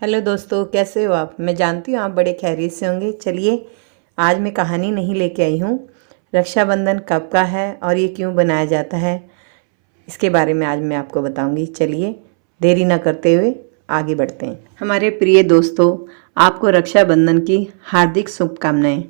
Hello दोस्तों, कैसे हो आप। मैं जानती हूँ आप बड़े खैरियत से होंगे। चलिए, आज मैं कहानी नहीं लेके आई हूँ। रक्षाबंधन कब का है और ये क्यों बनाया जाता है, इसके बारे में आज मैं आपको बताऊंगी। चलिए, देरी ना करते हुए आगे बढ़ते हैं। हमारे प्रिय दोस्तों, आपको रक्षाबंधन की हार्दिक शुभकामनाएं।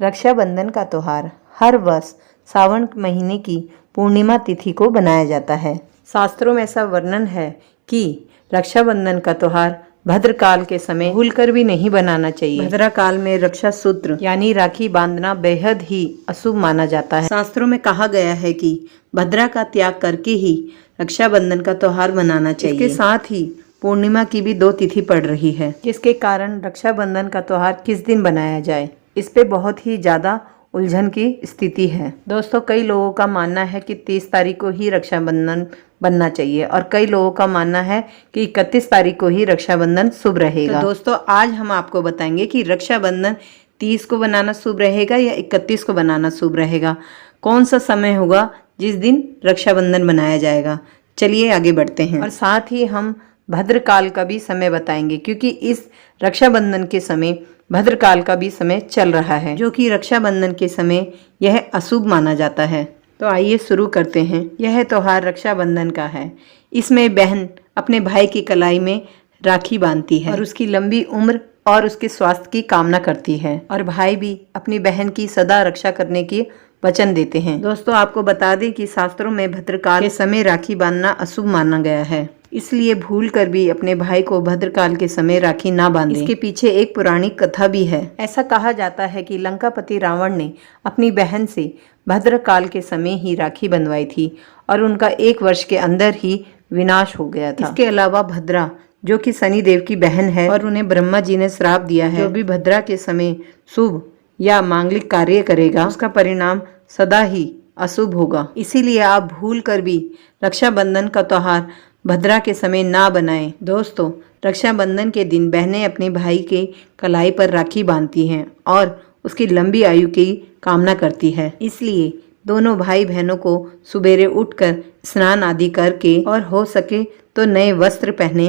रक्षाबंधन का त्यौहार हर वर्ष सावन महीने की पूर्णिमा तिथि को बनाया जाता है। शास्त्रों में ऐसा वर्णन है कि रक्षाबंधन का त्यौहार भद्रकाल के समय भूलकर भी नहीं बनाना चाहिए। भद्रकाल में रक्षा सूत्र यानी राखी बांधना बेहद ही अशुभ माना जाता है। शास्त्रों में कहा गया है कि भद्रा का त्याग करके ही रक्षाबंधन का त्यौहार मनाना चाहिए। इसके साथ ही पूर्णिमा की भी 2 तिथि पड़ रही है, जिसके कारण रक्षाबंधन का त्यौहार किस दिन बनाया जाए, इस पे बहुत ही ज्यादा उलझन की स्थिति है। दोस्तों, कई लोगों का मानना है कि 30 तारीख को ही रक्षाबंधन बनना चाहिए और कई लोगों का मानना है कि 31 तारीख को ही रक्षाबंधन शुभ रहेगा। तो दोस्तों, आज हम आपको बताएंगे कि रक्षाबंधन 30 को बनाना शुभ रहेगा या 31 को बनाना शुभ रहेगा। कौन सा समय होगा जिस दिन रक्षाबंधन बनाया जाएगा। चलिए आगे बढ़ते हैं। और साथ ही हम भद्रकाल का भी समय बताएंगे, क्योंकि इस रक्षाबंधन के समय भद्रकाल का भी समय चल रहा है, जो कि रक्षाबंधन के समय यह अशुभ माना जाता है। तो आइए शुरू करते हैं। यह त्यौहार रक्षाबंधन का है। इसमें बहन अपने भाई की कलाई में राखी बांधती है और उसकी लंबी उम्र और उसके स्वास्थ्य की कामना करती है, और भाई भी अपनी बहन की सदा रक्षा करने की वचन देते हैं। दोस्तों, आपको बता दें कि शास्त्रों में भद्रकाल के समय राखी बांधना अशुभ माना गया है, इसलिए भूल कर भी अपने भाई को भद्रकाल के समय राखी ना बांधें। इसके पीछे एक पौराणिक कथा भी है। ऐसा कहा जाता है कि लंकापति रावण ने अपनी बहन से भद्रकाल के समय ही राखी बंधवाई थी और उनका 1 वर्ष के अंदर ही विनाश हो गया था। इसके अलावा भद्रा, जो कि शनि देव की बहन है, और उन्हें ब्रह्मा जी ने श्राप दिया है, जो भी भद्रा के समय शुभ या मांगलिक कार्य करेगा उसका परिणाम सदा ही अशुभ होगा। इसीलिए आप भूल कर भी रक्षाबंधन का त्यौहार भद्रा के समय ना बनाएं। दोस्तों, रक्षाबंधन के दिन बहनें अपने भाई के कलाई पर राखी बांधती हैं और उसकी लंबी आयु की कामना करती है। इसलिए दोनों भाई बहनों को सुबेरे उठकर स्नान आदि करके और हो सके तो नए वस्त्र पहने,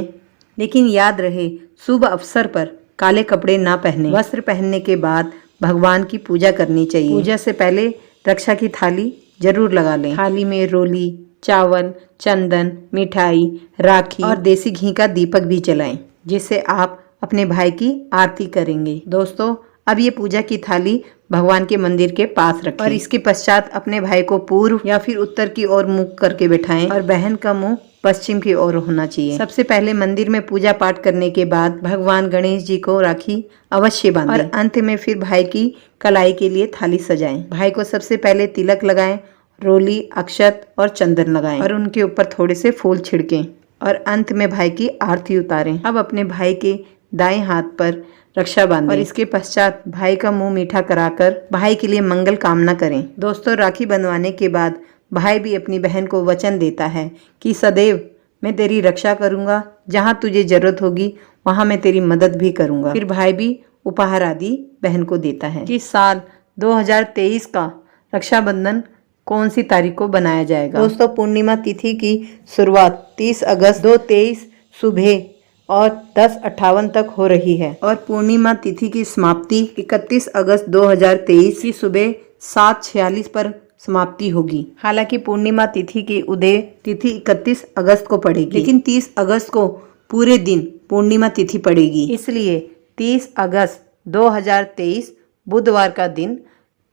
लेकिन याद रहे शुभ अवसर पर काले कपड़े ना पहने। वस्त्र पहनने के बाद भगवान की पूजा करनी चाहिए। पूजा से पहले रक्षा की थाली जरूर लगा लें। थाली में रोली, चावल, चंदन, मिठाई, राखी और देसी घी का दीपक भी जलाएं, जिससे आप अपने भाई की आरती करेंगे। दोस्तों, अब ये पूजा की थाली भगवान के मंदिर के पास रखें और इसके पश्चात अपने भाई को पूर्व या फिर उत्तर की ओर मुख करके बिठाएं और बहन का मुंह पश्चिम की ओर होना चाहिए। सबसे पहले मंदिर में पूजा पाठ करने के बाद भगवान गणेश जी को राखी अवश्य बांधें और अंत में फिर भाई की कलाई के लिए थाली सजाएं। भाई को सबसे पहले तिलक लगाएं, रोली, अक्षत और चंदन लगाएं और उनके ऊपर थोड़े से फूल छिड़कें और अंत में भाई की आरती उतारें। अब अपने भाई के दाएं हाथ पर रक्षा बांधें और इसके पश्चात भाई का मुंह मीठा कराकर भाई के लिए मंगल कामना करें। दोस्तों, राखी बंधवाने के बाद भाई भी अपनी बहन को वचन देता है कि सदैव मैं तेरी रक्षा करूंगा, जहां तुझे जरूरत होगी वहां मैं तेरी मदद भी करूंगा। फिर भाई भी उपहार आदि बहन को देता है। इस साल 2023 का रक्षाबंधन कौन सी तारीख को बनाया जाएगा। दोस्तों, पूर्णिमा तिथि की शुरुआत 30 अगस्त 2023 सुबह और 10:58 तक हो रही है और पूर्णिमा तिथि की समाप्ति 31 अगस्त 2023 की सुबह 7:46 पर समाप्ति होगी। हालांकि पूर्णिमा तिथि की उदय तिथि 31 अगस्त को पड़ेगी, लेकिन 30 अगस्त को पूरे दिन पूर्णिमा तिथि पड़ेगी। इसलिए 30 अगस्त 2023 बुधवार का दिन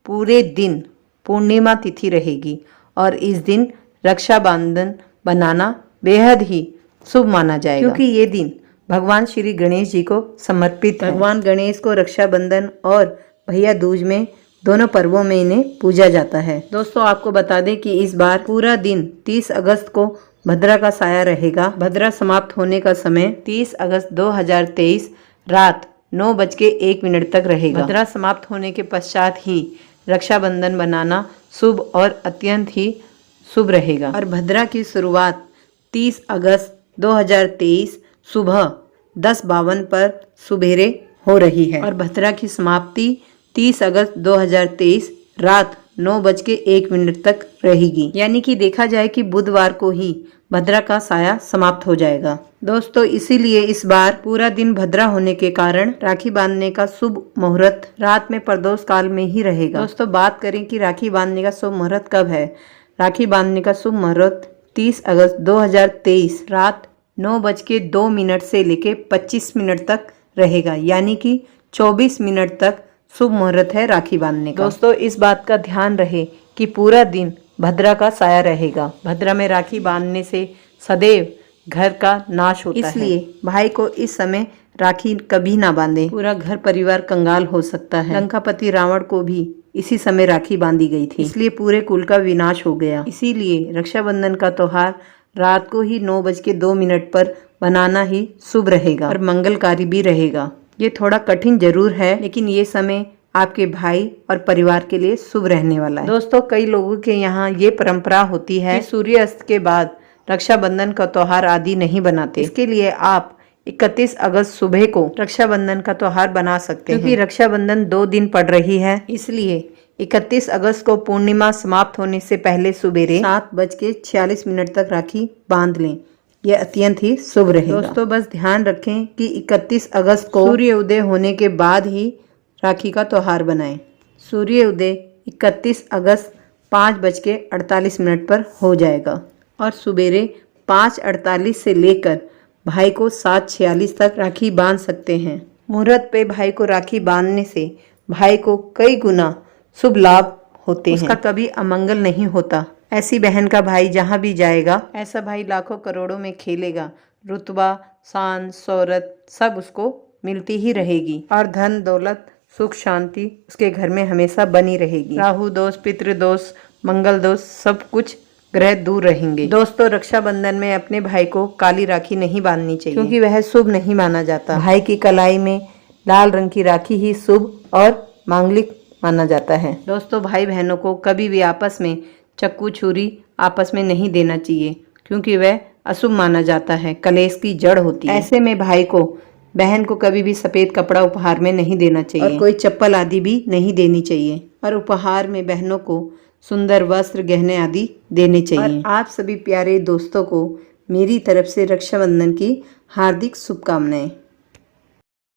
पूरे दिन पूर्णिमा तिथि रहेगी और इस दिन रक्षाबंधन बनाना बेहद ही शुभ माना जाएगा, क्योंकि ये दिन भगवान श्री गणेश जी को समर्पित है। भगवान गणेश को रक्षाबंधन और भैया दूज में दोनों पर्वों में इन्हें पूजा जाता है। दोस्तों, आपको बता दें कि इस बार पूरा दिन 30 अगस्त को भद्रा का साया रहेगा। भद्रा समाप्त होने का समय 30 अगस्त 2023 रात 9:01 तक रहेगा। भद्रा समाप्त होने के पश्चात ही रक्षाबंधन बनाना शुभ और अत्यंत ही शुभ रहेगा और भद्रा की शुरुआत 30 अगस्त 2023 सुबह 10:52 पर सुबेरे हो रही है और भद्रा की समाप्ति 30 अगस्त 2023 रात 9:01 तक रहेगी। यानी कि देखा जाए कि बुधवार को ही भद्रा का साया समाप्त हो जाएगा। दोस्तों इसीलिए इस बार पूरा दिन भद्रा होने के कारण राखी बांधने का शुभ मुहूर्त रात में प्रदोष काल में ही रहेगा। दोस्तों बात करें कि राखी बांधने का शुभ मुहूर्त कब है। राखी बांधने का शुभ मुहूर्त 30 अगस्त 2023 रात 9:02 से लेके 25 मिनट तक रहेगा, यानी कि 24 मिनट तक शुभ मुहूर्त है राखी बांधने का। दोस्तों इस बात का ध्यान रहे कि पूरा दिन भद्रा का साया रहेगा। भद्रा में राखी बांधने से सदैव घर का नाश होता है, इसलिए भाई को इस समय राखी कभी ना बांधे, पूरा घर परिवार कंगाल हो सकता है। लंकापति रावण को भी इसी समय राखी बांधी गई थी, इसलिए पूरे कुल का विनाश हो गया। इसीलिए रक्षाबंधन का त्योहार रात को ही 9:02 पर बनाना ही शुभ रहेगा और मंगलकारी भी रहेगा। ये थोड़ा कठिन जरूर है, लेकिन ये समय आपके भाई और परिवार के लिए शुभ रहने वाला है। दोस्तों कई लोगों के यहाँ ये परंपरा होती है कि सूर्यास्त के बाद रक्षाबंधन का त्योहार आदि नहीं बनाते। इसके लिए आप 31 अगस्त सुबह को रक्षाबंधन का त्योहार बना सकते हैं, क्योंकि रक्षाबंधन 2 दिन पड़ रही है। इसलिए 31 अगस्त को पूर्णिमा समाप्त होने से पहले सुबेरे 7:46 तक राखी बांध लें। यह अत्यंत ही शुभ रहेगा। दोस्तों बस ध्यान रखें कि 31 अगस्त को सूर्य उदय होने के बाद ही राखी का त्योहार बनाएं। सूर्य उदय 31 अगस्त 5:48 पर हो जाएगा और सुबेरे 5:48 से लेकर भाई को 7:46 तक राखी बांध सकते हैं। मुहूर्त पे भाई को राखी बांधने से भाई को कई गुना शुभ लाभ होते हैं, उसका कभी अमंगल नहीं होता। ऐसी बहन का भाई जहाँ भी जाएगा, ऐसा भाई लाखों करोड़ों में खेलेगा। रुतबा, शान, शोहरत सब उसको मिलती ही रहेगी और धन दौलत सुख शांति उसके घर में हमेशा बनी रहेगी। राहु दोष, पितृ दोष, मंगल दोष सब कुछ ग्रह दूर रहेंगे। दोस्तों रक्षाबंधन में अपने भाई को काली राखी नहीं बांधनी चाहिए, क्योंकि वह शुभ नहीं माना जाता। भाई की कलाई में लाल रंग की राखी ही शुभ और मांगलिक माना जाता है। दोस्तों भाई बहनों को कभी भी आपस में चक्कू छुरी आपस में नहीं देना चाहिए, क्योंकि वह अशुभ माना जाता है, कलेश की जड़ होती है। ऐसे में भाई को बहन को कभी भी सफेद कपड़ा उपहार में नहीं देना चाहिए और कोई चप्पल आदि भी नहीं देनी चाहिए। और उपहार में बहनों को सुंदर वस्त्र, गहने आदि देने चाहिए। और आप सभी प्यारे दोस्तों को मेरी तरफ से रक्षाबंधन की हार्दिक शुभकामनाएं।